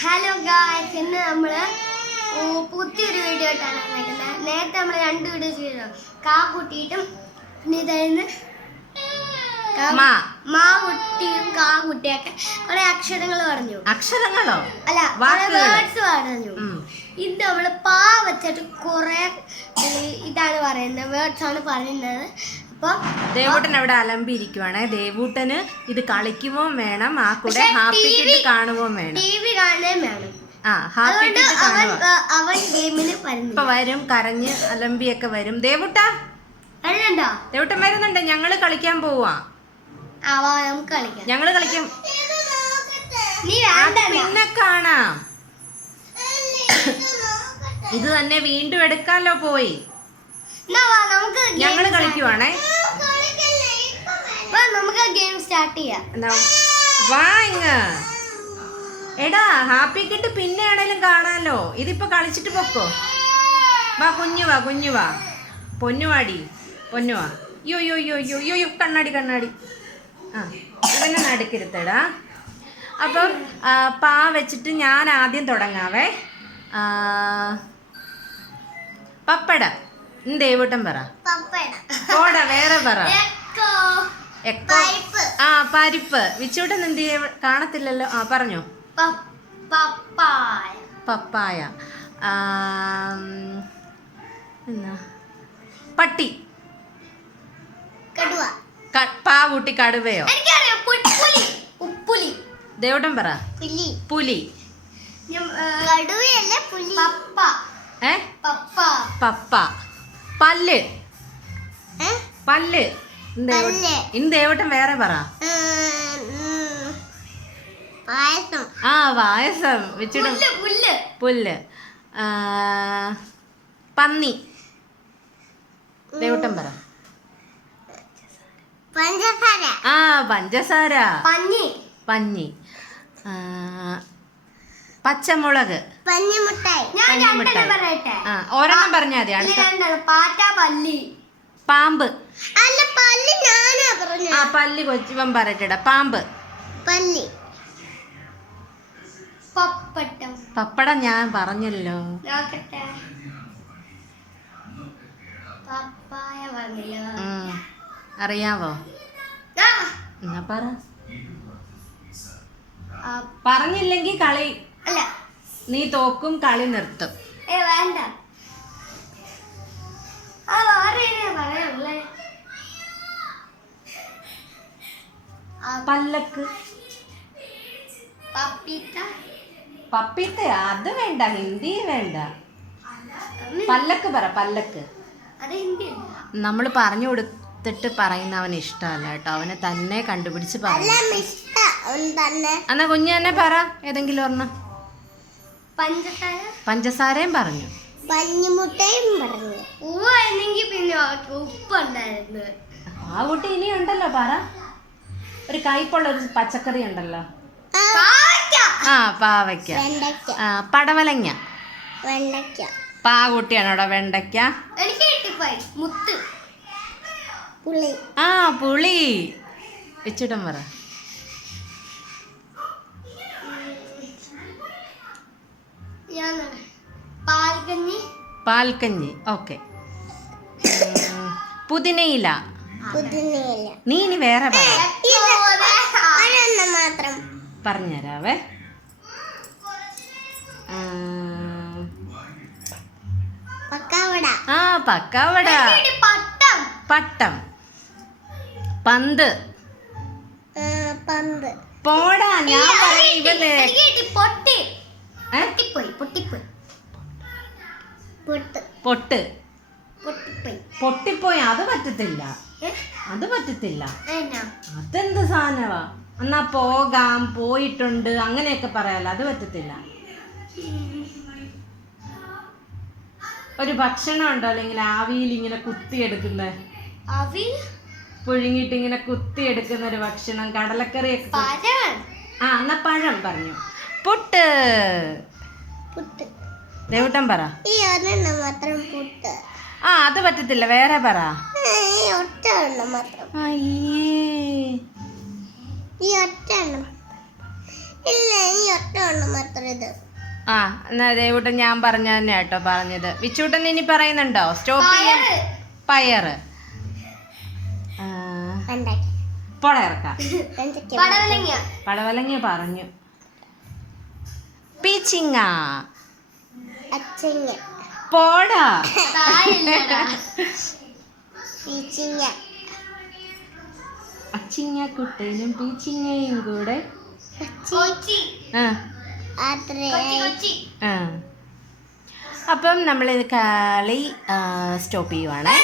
Hello guys, ഇന്ന് നമ്മള് പുതിയൊരു വീഡിയോ ആയിട്ടാണ് വന്നിരിക്കുന്നത്. നേരത്തെ നമ്മൾ 2 വീഡിയോ ചെയ്തു. കാ കുട്ടിയിട്ടും മാ കുട്ടിയും കാ കുട്ടിയൊക്കെ കുറെ അക്ഷരങ്ങൾ പറഞ്ഞു. അക്ഷരങ്ങളോ? അല്ല, വേർഡ്സ് പറഞ്ഞു. ഇത് നമ്മള് പാ വെച്ചിട്ട് കുറെ ഇതാണ് പറയുന്നത്, വേർഡ്സ് ആണ് പറയുന്നത്. ദേവൂട്ടൻ അവിടെ അലമ്പിരിക്കുവാണ്. ദേവൂട്ടന് ഇത് കളിക്കുമോ വേണം, ആ കൂടെ ഹാപ്പി കിഡ് കാണുമോ വേണം, ടിവി കാണുകയും വേണം. ഹാപ്പി കിഡ് കാണുക. അവൻ ഗെയിമിന് ഇപ്പൊ വരും, കരഞ്ഞ് അലമ്പിയൊക്കെ വരും. ദേവൂട്ടൻ വരുന്നുണ്ട്. ഞങ്ങള് കളിക്കാൻ പോവാ. ഞങ്ങള് കളിക്കാം. പിന്നെ കാണാം. ഇത് തന്നെ വീണ്ടും എടുക്കാലോ പോയി. ഞങ്ങള് കളിക്കുവാണേ. നമുക്ക് ഗെയിം സ്റ്റാർട്ട് ചെയ്യാം. എടാ, ഹാപ്പി കിട്ട് പിന്നെ ആണേലും കാണാലോ. ഇതിപ്പോ കളിച്ചിട്ട് പൊക്കോ. വാ കുഞ്ഞു വാ പൊന്നുവാടി, പൊന്നുവാ. യോ യോ യോ യോ യോ യോ കണ്ണാടി. ആ, ഇവനെ നടുക്കിരുത്തടാ. അപ്പം പാ വെച്ചിട്ട് ഞാൻ ആദ്യം തുടങ്ങാവേ. പപ്പട. ദേവൂട്ടൻ പറ. പോടാ, വേറെ പറ. ആ, പരിപ്പ്. വിച്ചൂട്ടൻ എന്ത് കാണത്തില്ലല്ലോ. ആ, പറഞ്ഞോ. പപ്പായ. എന്നാ പട്ടി. പാവൂട്ടി കടുവയോ? ദേവൂട്ടൻ പറ. പുലി. പപ്പ. പല്ല്. ഇന്ന് ദേവൂട്ടൻ വേറെ പറ. ആ, പായസം. വെച്ചിട്ട് പുല്ല്. പന്നി. ദേവൂട്ടൻ പറ. ആ, പഞ്ചസാര. പഞ്ഞി. പച്ചമുളക്. ഒരെണ്ണം പറഞ്ഞാ മതി. പാമ്പ്. ആ, പല്ലി. കൊച്ചിവൻ പറയട്ടെടാ. പാമ്പ്. പപ്പടം ഞാൻ പറഞ്ഞല്ലോ. അറിയാവോ? എന്നാ പറ. പറഞ്ഞില്ലെങ്കിൽ കളി നീ തോക്കും, കളി നിർത്തും. വേണ്ട. പല്ലക്ക്. പപ്പീത്ത. അത് വേണ്ട, ഹിന്ദി വേണ്ട. പല്ലക്ക് പറ. പല്ലക്ക്. നമ്മൾ പറഞ്ഞു കൊടുത്തിട്ട് പറയുന്നവന് ഇഷ്ടമല്ല കേട്ടോ. അവനെ തന്നെ കണ്ടുപിടിച്ച് പറ. എന്നാ കുഞ്ഞു തന്നെ പറ ഏതെങ്കിലും ഒരെണ്ണം. പഞ്ചസാരയും പറഞ്ഞു. ആ കുട്ടി ഇനി ഉണ്ടല്ലോ. പറ. ഒരു കയ്പുള്ള ഒരു പച്ചക്കറി ഉണ്ടല്ലോ. ആ, പാവയ്ക്ക. പടവലങ്ങ. പാകുട്ടിയാണോടാ. വെണ്ടയ്ക്ക. ആ, പുളി. വെച്ചിട്ടും പറ. പാൽക്കഞ്ഞി. ഓക്കെ. പുതിനയില. നീ ഇനി വേറെ പറഞ്ഞുതരാവേ. ആ, പക്കാവട. പട്ടം. പന്ത്. പോടാ, ഞാൻ പറയുന്നത്. പൊട്ട്. പൊട്ടിപ്പോയി. അത് പറ്റത്തില്ല. അതെന്ത് സാധനവാ? എന്നാ പോകാം, പോയിട്ടുണ്ട്, അങ്ങനെയൊക്കെ പറയാലോ. അത് പറ്റത്തില്ല. ഒരു ഭക്ഷണം ഉണ്ടോ, അല്ലെങ്കിൽ ആവിയിൽ ഇങ്ങനെ കുത്തിയെടുക്കുന്ന, പുഴുങ്ങിയിട്ട് ഇങ്ങനെ കുത്തിയെടുക്കുന്ന ഒരു ഭക്ഷണം. കടലക്കറിയൊക്കെ. ആ, എന്നാ പഴം പറഞ്ഞു. പുട്ട്. ദേവൂട്ടൻ പറ. ആ, അത് പറ്റത്തില്ല. വേറെ പറ. ഇല്ല ഈ ഒറ്റ എണ്ണം മാത്രം ഇത്. ആ എന്നാ ദേവൂട്ടൻ ഞാൻ പറഞ്ഞ തന്നെ കേട്ടോ പറഞ്ഞത്. വിച്ചൂട്ടൻ ഇനി പറയുന്നുണ്ടോ സ്റ്റോപ്പ് ചെയ്യാൻ? പയറ് പൊടയിറക്കാം. പടവലങ്ങ പറഞ്ഞു. പീച്ചിങ്ങ പോടാ. അച്ചിങ്ങ കുട്ടനും പീച്ചിങ്ങയും കൂടെ. അപ്പം നമ്മൾ കളി സ്റ്റോപ്പ് ചെയ്യുവാണ്.